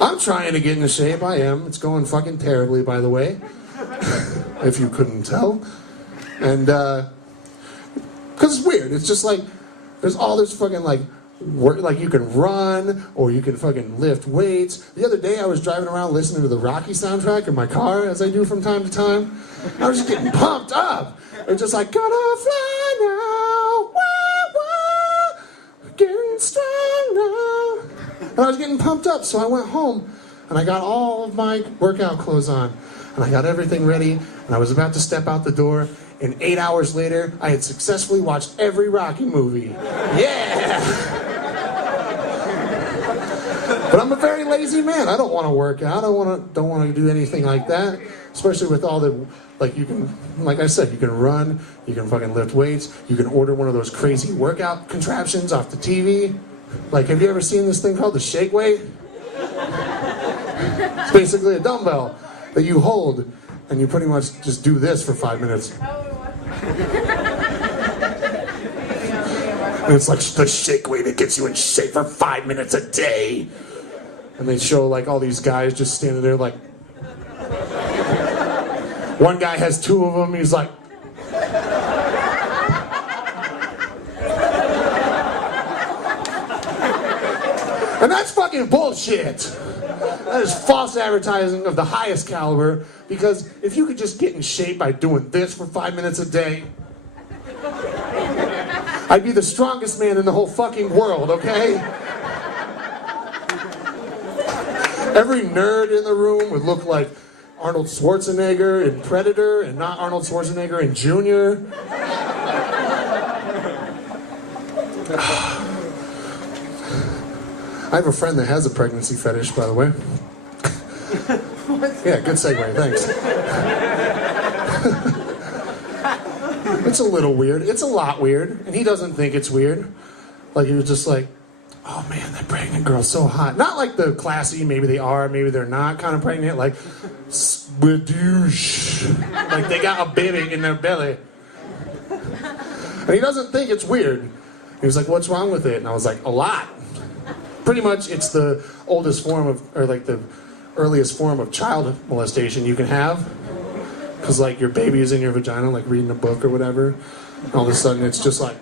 I'm trying to get into shape, I am. It's going fucking terribly, by the way. If you couldn't tell. And, because it's weird. It's just like, there's all this fucking, like, work, like you can run, or you can fucking lift weights. The other day I was driving around listening to the Rocky soundtrack in my car, as I do from time to time. I was just getting pumped up. It's just like, gonna fly now, wah, wah, getting strong now. And I was getting pumped up, so I went home, and I got all of my workout clothes on, and I got everything ready, and I was about to step out the door, and 8 hours later, I had successfully watched every Rocky movie. Yeah! But I'm a very lazy man. I don't want to work out. I don't want to do anything like that. Especially with all the, like you can, like I said, you can run, you can fucking lift weights, you can order one of those crazy workout contraptions off the TV. Like, have you ever seen this thing called the shake weight? It's basically a dumbbell that you hold, and you pretty much just do this for 5 minutes. And it's like the shake weight that gets you in shape for 5 minutes a day. And they show like all these guys just standing there like, one guy has 2 of them, he's like, and that's fucking bullshit. That is false advertising of the highest caliber, because if you could just get in shape by doing this for 5 minutes a day, I'd be the strongest man in the whole fucking world, okay? Every nerd in the room would look like Arnold Schwarzenegger in Predator, and not Arnold Schwarzenegger in Junior. I have a friend that has a pregnancy fetish, by the way. Yeah, good segue, thanks. It's a little weird. It's a lot weird, and he doesn't think it's weird. Like, he was just like, oh man, that pregnant girl's so hot. Not like the classy, maybe they are, maybe they're not kind of pregnant, like, spadoosh. Like they got a baby in their belly. And he doesn't think it's weird. He was like, what's wrong with it? And I was like, a lot. Pretty much it's the oldest form of, or like the earliest form of child molestation you can have. Because like your baby is in your vagina, like reading a book or whatever. And all of a sudden it's just like,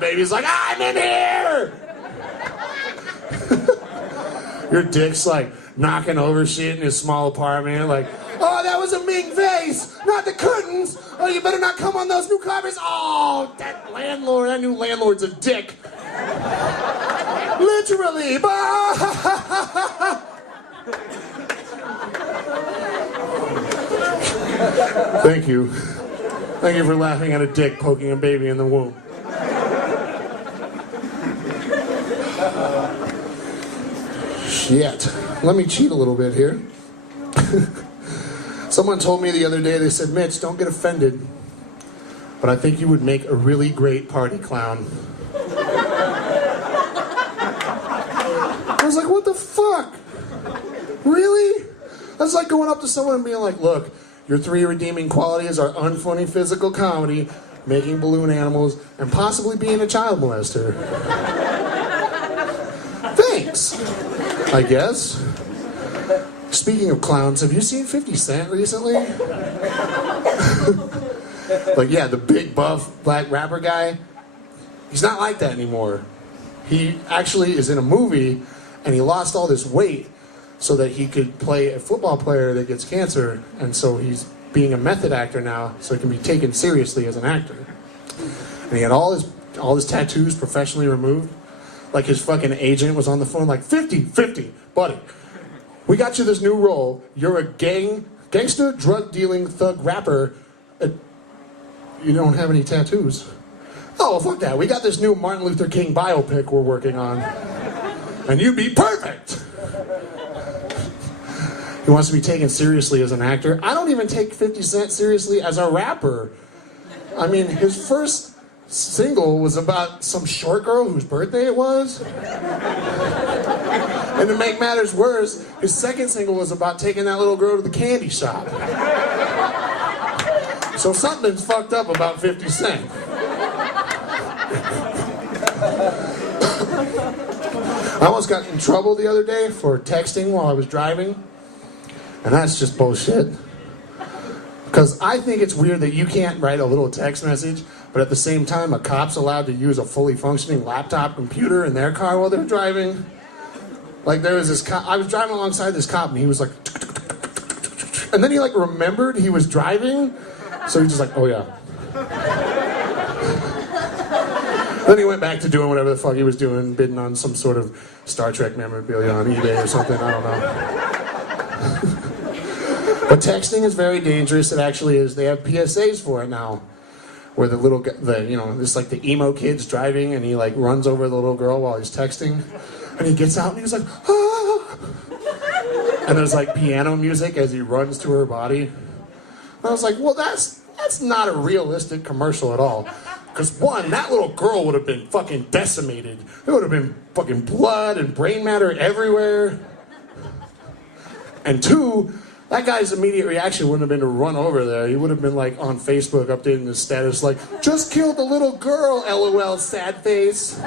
baby's like, I'm in here! Your dick's like knocking over shit in his small apartment, like, oh, that was a Ming vase, not the curtains! Oh, you better not come on those new carpets! Oh, that new landlord's a dick! Literally! Thank you. Thank you for laughing at a dick poking a baby in the womb. Shit. Let me cheat a little bit here. Someone told me the other day, they said, Mitch, don't get offended, but I think you would make a really great party clown. I was like, what the fuck? Really? That's like going up to someone and being like, look, your 3 redeeming qualities are unfunny physical comedy, making balloon animals, and possibly being a child molester. Thanks, I guess. Speaking of clowns, have you seen 50 Cent recently? Like, yeah, the big buff black rapper guy. He's not like that anymore. He actually is in a movie, and he lost all this weight so that he could play a football player that gets cancer, and so he's being a method actor now, so he can be taken seriously as an actor. And he had all his tattoos professionally removed. Like his fucking agent was on the phone like, 50, buddy. We got you this new role. You're a gangster, drug-dealing, thug rapper. You don't have any tattoos. Oh, well, fuck that. We got this new Martin Luther King biopic we're working on. And you'd be perfect. He wants to be taken seriously as an actor. I don't even take 50 Cent seriously as a rapper. I mean, his first single was about some short girl whose birthday it was. And to make matters worse, his second single was about taking that little girl to the candy shop. So something's fucked up about 50 Cent. I almost got in trouble the other day for texting while I was driving. And that's just bullshit. Because I think it's weird that you can't write a little text message, but at the same time, a cop's allowed to use a fully functioning laptop computer in their car while they're driving. Like, there was this cop, I was driving alongside this cop, and he was like, and then he like remembered he was driving, so he's just like, oh yeah. Then he went back to doing whatever the fuck he was doing, bidding on some sort of Star Trek memorabilia on eBay or something, I don't know. But texting is very dangerous. It actually is. They have PSAs for it now, where the little, it's like the emo kid's driving, and he like runs over the little girl while he's texting, and he gets out and he's like, ah! And there's like piano music as he runs to her body. And I was like, well, that's not a realistic commercial at all. Because one, that little girl would have been fucking decimated. There would have been fucking blood and brain matter everywhere. And two, that guy's immediate reaction wouldn't have been to run over there. He would have been like on Facebook updating his status like, just killed the little girl, LOL, sad face.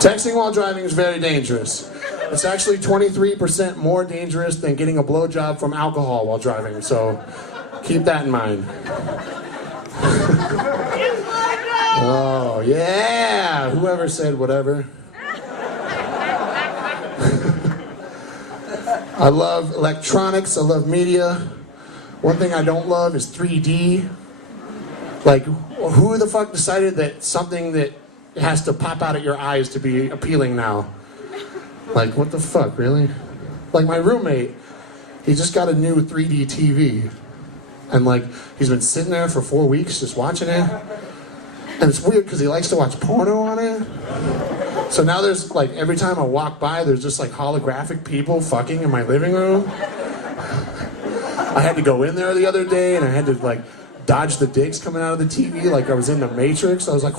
Texting while driving is very dangerous. It's actually 23% more dangerous than getting a blowjob from alcohol while driving, so keep that in mind. Oh, yeah! Whoever said whatever. I love electronics, I love media. One thing I don't love is 3D. Like, who the fuck decided that something that has to pop out at your eyes to be appealing now? Like, what the fuck, really? Like, my roommate, he just got a new 3D TV. And, like, he's been sitting there for 4 weeks just watching it. And it's weird because he likes to watch porno on it. So now there's, like, every time I walk by, there's just, like, holographic people fucking in my living room. I had to go in there the other day, and I had to, like, dodge the dicks coming out of the TV like I was in the Matrix. I was like...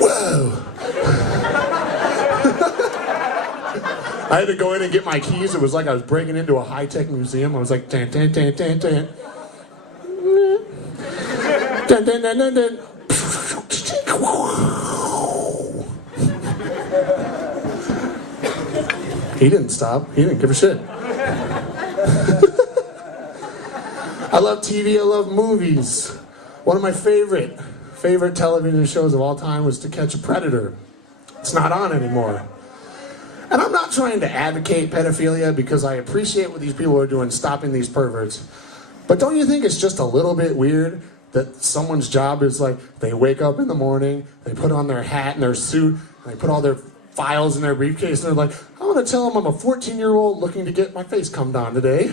Whoa! I had to go in and get my keys. It was like I was breaking into a high-tech museum. I was like, tan, tan, tan, tan, tan. Dun, dun, dun, dun, dun. He didn't stop. He didn't give a shit. I love TV. I love movies. One of my favorite television shows of all time was To Catch a Predator. It's not on anymore. And I'm not trying to advocate pedophilia because I appreciate what these people are doing, stopping these perverts. But don't you think it's just a little bit weird that someone's job is like, they wake up in the morning, they put on their hat and their suit, and they put all their files in their briefcase, and they're like, I want to tell them I'm a 14-year-old looking to get my face cummed on today.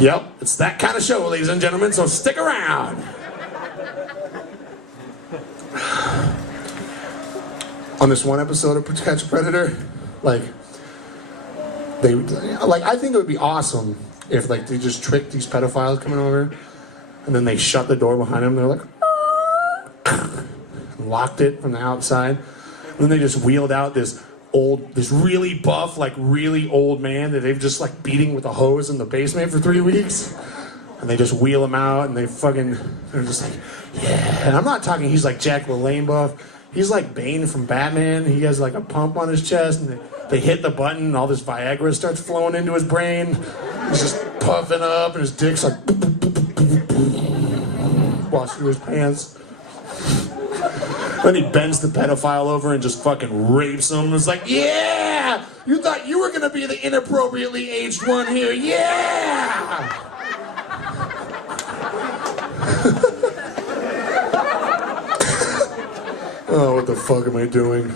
Yep, it's that kind of show, ladies and gentlemen, so stick around. On this one episode of To Catch a Predator, I think it would be awesome if they just tricked these pedophiles coming over, and then they shut the door behind them. They're like, locked it from the outside. And then they just wheeled out this really buff, really old man that they've just beating with a hose in the basement for 3 weeks. And they just wheel him out, and they're just like, yeah. And I'm not talking, he's like Jack LaLanne buff. He's like Bane from Batman. He has a pump on his chest, and they hit the button, and all this Viagra starts flowing into his brain. He's just puffing up, and his dick's like wash through his pants. Then he bends the pedophile over and just fucking rapes him. It's like, yeah! You thought you were gonna be the inappropriately aged one here, yeah! Oh, what the fuck am I doing?